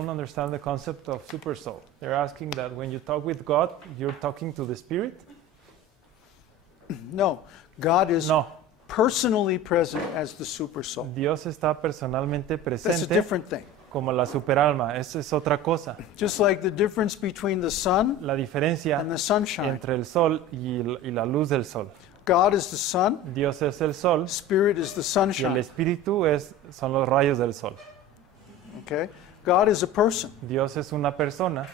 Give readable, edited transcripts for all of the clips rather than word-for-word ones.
don't understand the concept of super soul. They're asking that when you talk with God, you're talking to the Spirit. No, God is No, personally present as the super soul. Dios está personalmente That's a presente different thing. como la superalma. Esa es otra cosa. Just like the difference between the sun La diferencia and the sunshine. entre el sol y la luz del sol. God is the sun, Dios es el sol Spirit is the y el sunshine. Espíritu son los rayos del sol. Okay? God is a person, Dios es una persona,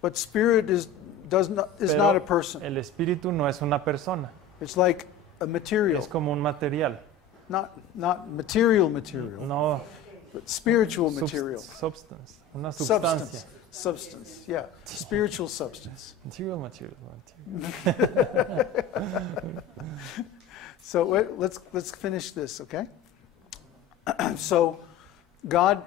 but Spirit is not pero a person. el Espíritu no es una persona. It's like a material, Es como un material, not material, no but spiritual material. substance, una sustancia. Substance, yeah. Spiritual substance. Material. So let's finish this, okay? So God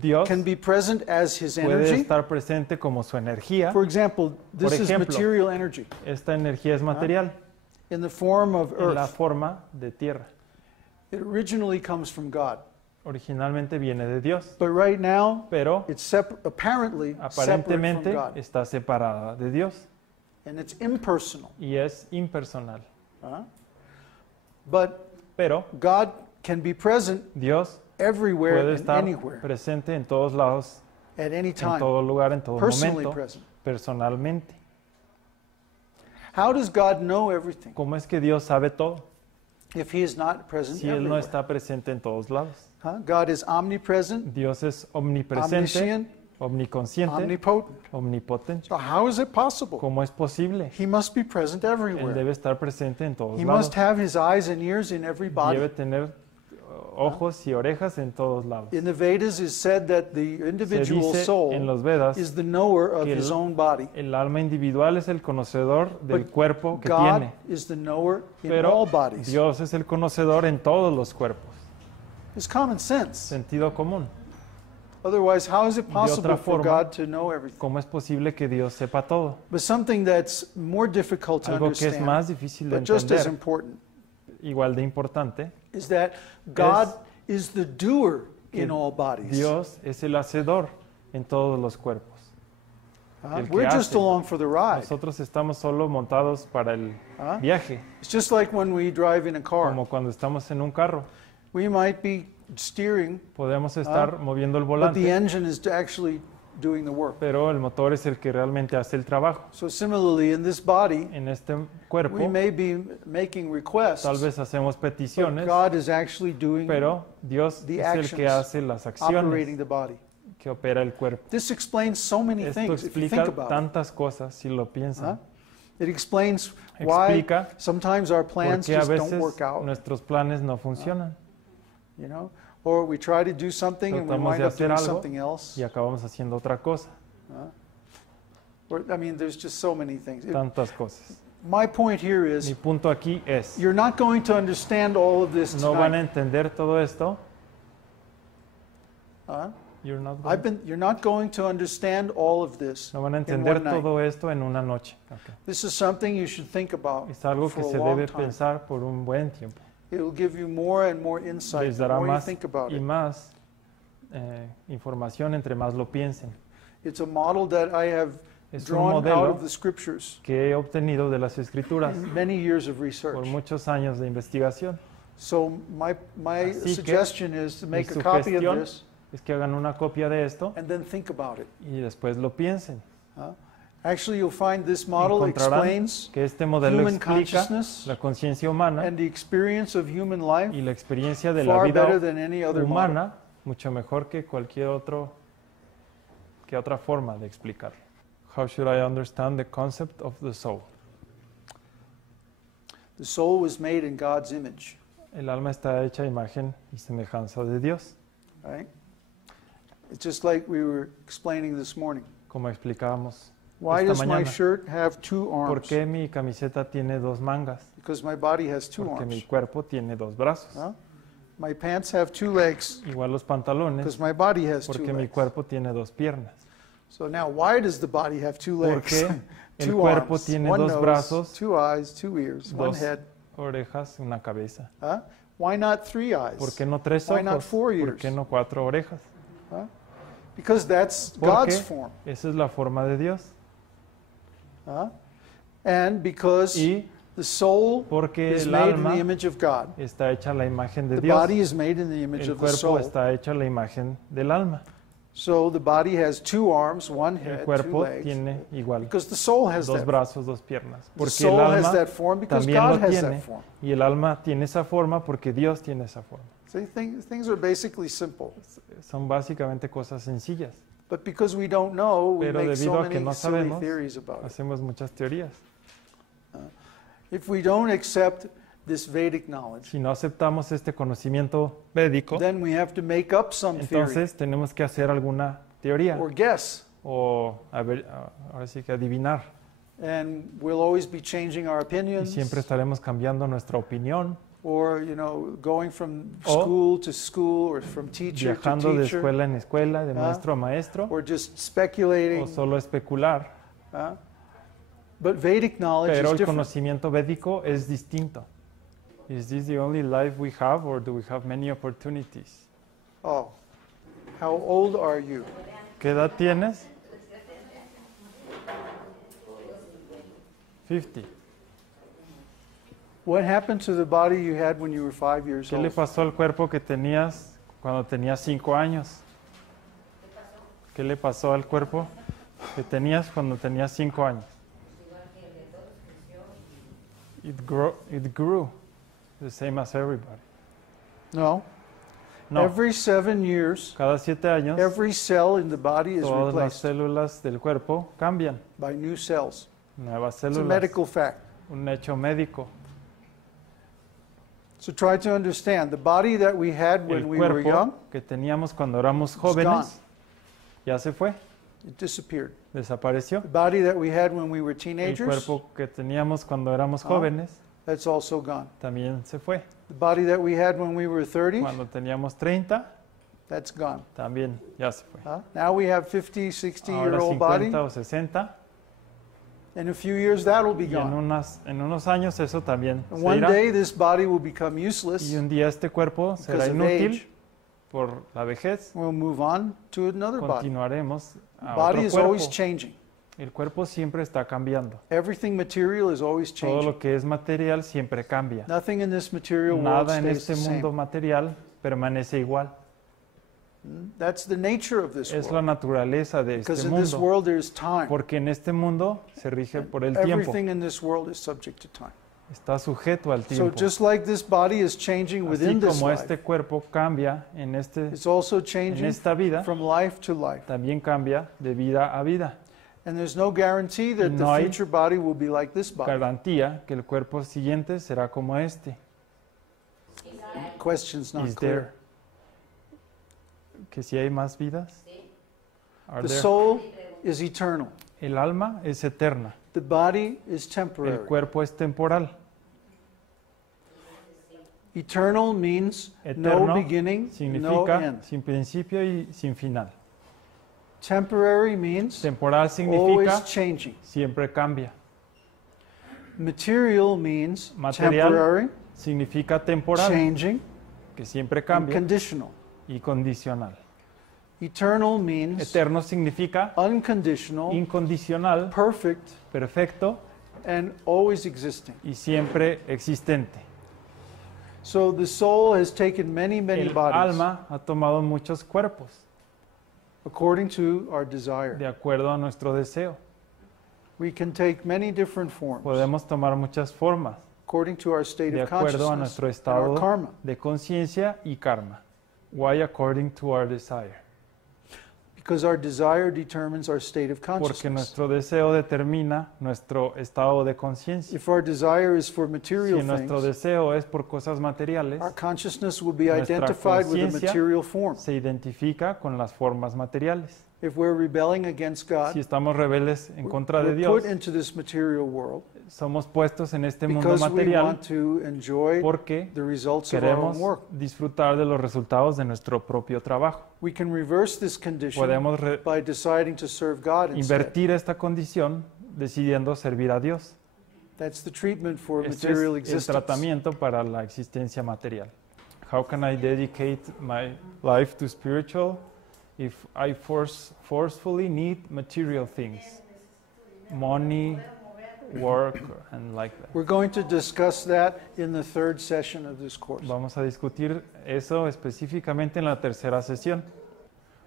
Dios can be present as His puede energy. estar presente como su energía. For example, this Por is ejemplo, material energy Esta energía es material in the form of en la earth. forma de tierra. It originally comes from God, Originalmente viene de Dios, but right now pero it's apparently separate from aparentemente God, está separada de Dios and it's impersonal. y es impersonal. But Pero God can be present Dios everywhere puede and estar anywhere presente en todos lados, at any en time, todo lugar, en todo personally momento, present. personalmente. How does God know everything ¿Cómo es que Dios sabe todo if He is not present si Él no everywhere? está presente en todos lados? God is omnipresent, Dios es omnipresente, omniscient, omniconsciente, omnipotent. omnipotente. So how is it possible? ¿Cómo es posible? He must be present Él everywhere. debe estar presente en todos He lados. must have His eyes and ears in every body. Debe tener ojos y orejas en todos lados. In the Vedas is said that the Se individual dice en soul los Vedas is the knower of que his own body. el alma individual es el conocedor del But cuerpo que God tiene, is the knower in pero all bodies. Dios es el conocedor en todos los cuerpos. It's common sense. Sentido común. Otherwise, how is it De possible otra for forma, God to know everything? ¿cómo es posible que Dios sepa todo? But something that's more difficult to Algo que es understand, más difícil de but just as entender, important, igual de importante, is that God is the doer in all bodies. Dios es el hacedor en todos los cuerpos. el que We're just hace. along for the ride. Nosotros estamos solo montados para el viaje, It's just like when we drive in a car. como cuando estamos en un carro. We might be steering, Podemos estar moviendo el but the volante, engine is actually doing the work. pero el motor es el que realmente hace el trabajo. So similarly, in this body, En este we cuerpo may be making requests, tal vez hacemos but peticiones, God is actually doing, pero Dios the es el que actions, hace las operating acciones the body. que opera el cuerpo. This explains so many Esto things if you explica think about it. tantas cosas si lo piensan. It explains why Explica sometimes our plans porque a just don't veces work out, nuestros planes no funcionan you know, or we try to do something and we Tratamos wind de up hacer doing algo something else. y acabamos haciendo otra cosa. Or, I mean, there's just so many things. Tantas cosas. My point here Mi is, punto aquí es, you're not going to understand all of this no van a tonight. entender todo esto. Huh? You're not going- You're not going to understand all of this no van a in entender one night. todo esto en una noche. Ok. This is something you should think about Es algo que for a se long debe time. pensar por un buen tiempo. It will give you more and more insight Les the dará more you más think about y it. más información entre más lo piensen. It's a model that I have Es un drawn out modelo of the scriptures, que he obtenido de las escrituras many years of por research. muchos años de investigación. So my Así que, suggestion is to Mi make a copy of sugestión this es que hagan una copia de esto and then think about it. y después lo piensen. Actually, you'll find this model Encontrarán explains que este modelo human explica consciousness la conciencia humana and the experience of human life y la experiencia de la far vida better than any other model. humana mucho mejor que cualquier otra forma de explicarlo. How should I understand the concept of the soul? The soul was made in God's image, El alma está hecha a imagen y semejanza de Dios, right? It's just like we were explaining this morning. como explicábamos Why esta does my mañana. shirt have two ¿Por arms? qué mi camiseta tiene dos mangas? Because my body has two Porque mi arms. cuerpo tiene dos brazos. Huh? My pants have two legs Igual los pantalones, because my body has two porque mi legs. cuerpo tiene dos piernas. So now, why does the body have two legs? Porque el two cuerpo arms, tiene one dos nose, brazos, two eyes, two ears, one dos head. orejas, una cabeza. Huh? Why not three eyes? ¿Por qué no tres Why not ojos? four ¿Por ears? qué no cuatro orejas? Because that's God's Porque form. esa es la forma de Dios. And because Y the soul porque is el made in alma the image of God. está hecha a la imagen de The Dios. body is made in the image El of the cuerpo soul. está hecho a la imagen del alma. So the body has two arms, one El head, two cuerpo legs. tiene igual Because the soul has dos that. brazos, dos piernas. The Porque el soul has alma that form because también God lo has tiene that form. y el alma tiene esa forma porque Dios tiene esa forma. See, things are basically simple. Son básicamente cosas sencillas. But because we don't know, we Pero make so debido a que many no silly sabemos, theories about it. hacemos muchas teorías. If we don't accept this Vedic knowledge, Si no aceptamos este conocimiento védico, then we have to make up some theory entonces tenemos que hacer alguna teoría or guess. o ahora sí que adivinar. And we'll always be changing our Y opinions siempre estaremos cambiando nuestra opinión, or, going from O school to school or from teacher to viajando de teacher escuela en escuela, de Ah. maestro a maestro, or just speculating. o solo especular. But Vedic knowledge Pero is el different. conocimiento védico es distinto. Is this the only life we have, or do we have many opportunities? Oh, how old are you? ¿Qué edad tienes? 50. What happened to the body you had when you were 5 years ¿Qué le old? pasó al cuerpo que tenías cuando tenías 5 años? ¿Qué le pasó al cuerpo que tenías cuando tenías 5 años? It grew the same as everybody. No. No, Every 7 years, cada 7 años every cell in the body is todas las replaced células del cuerpo cambian. by new cells. Nuevas It's a células. medical fact. Un hecho médico. So try to understand the body that we had when El we were young, cuerpo que teníamos cuando éramos gone. jóvenes ya se fue, it disappeared. desapareció. The body that we had when we were El teenagers, cuerpo que teníamos cuando éramos Ah. jóvenes that's also gone. también se fue. The body that we had when we were 30, Cuando teníamos 30, that's gone. también ya se fue. Now we have 50, 60-year-old Ahora body. 50 o 60, In a few years, that'll be y en gone. unos años eso también And se one irá. day, this body will become useless. Y un día este cuerpo será because of inútil age. por la vejez. We'll move on to another body. Continuaremos a Body otro is always cuerpo. changing. El cuerpo siempre está cambiando. Everything material is always Todo changing. lo que es material siempre cambia. Nothing in this material world Nada en stays este the mundo same. material permanece igual. That's the nature of this Es la world. naturaleza de Because este in this mundo. world there is time. Porque en este mundo se rige por el tiempo. Everything in this world is subject to time. Está sujeto al So tiempo. just like this body is changing Así within this como life, este cuerpo cambia en it's also en changing esta vida, from life to life. también cambia de vida a vida. And there's no guarantee that the No hay future body will be like this body. Garantía que el cuerpo siguiente será como este. Question's not Is clear. there? Que si hay más vidas. Are The there? soul is eternal. El alma es eterna. The body is El temporary. cuerpo es temporal. Eternal means Eterno no beginning, no Significa end. sin principio y sin final. Temporary means Temporal always significa changing. siempre cambia. Material means Material, temporary, Significa temporal, changing, que siempre and cambia, conditional. y condicional. Eternal means Eterno significa unconditional, incondicional, perfect, perfecto and always existing. y siempre existente. So the soul has taken many El bodies alma ha tomado muchos cuerpos according to our desire. de acuerdo a nuestro deseo. We can take many different forms Podemos tomar muchas formas according to our state de of acuerdo a consciousness nuestro and our estado karma. de conciencia y karma. Why according to our desire? Because our desire determines our state of Porque consciousness. nuestro deseo determina nuestro estado de conciencia. If our desire is for material Si nuestro things, deseo es por cosas materiales, our consciousness will be nuestra identified with the conciencia material form. se identifica con las formas materiales. If we're rebelling against God, Si estamos rebeldes en contra de we're Dios, put into this material world somos puestos en este mundo because we material want to enjoy porque the results of our own queremos work. disfrutar de los resultados de nuestro propio trabajo. We can reverse this condition Podemos by deciding to serve God instead. invertir esta condición decidiendo servir a Dios. That's the treatment for Este material es el existence. tratamiento para la existencia material. How can I dedicate my life to spiritual if I forcefully need material things, money, work, and like that. We're going to discuss that in the third session of this course. Vamos a discutir eso específicamente en la tercera sesión.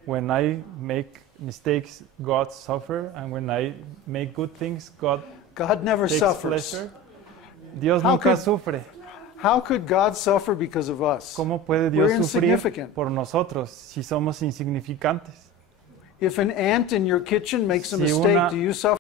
When I make mistakes, God suffer, and when I make good things, God God never takes suffers. pleasure. Dios How nunca could- sufre. How could God suffer because of us? ¿Cómo puede Dios We're sufrir insignificant. por nosotros si somos insignificantes? If an ant in your kitchen makes a Si mistake, una- do you suffer?